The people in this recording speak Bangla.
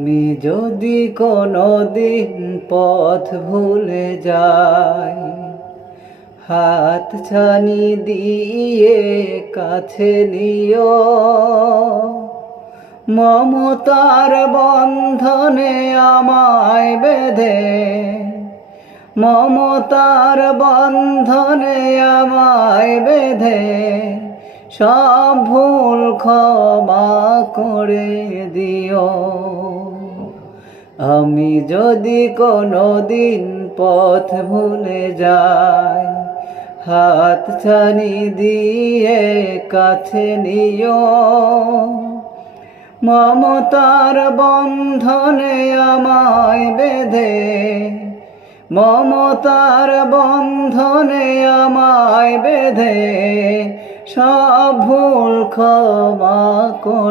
আমি যদি কোনোদিন পথ ভুলে যাই, হাত ছানি দিয়ে কাছে নিও। মমতার বন্ধনে আমায় বেঁধে, মমতার বন্ধনে আমায় বেঁধে সব ভুল ক্ষমা করে দিও। আমি যদি কোনোদিন পথ ভুলে যাই, হাত ছানি দিয়ে কাছে নিও। মমতার বন্ধনে আমায় বেঁধে, মমতার বন্ধনে আমায় বেঁধে সব ভুল ক্ষমা করে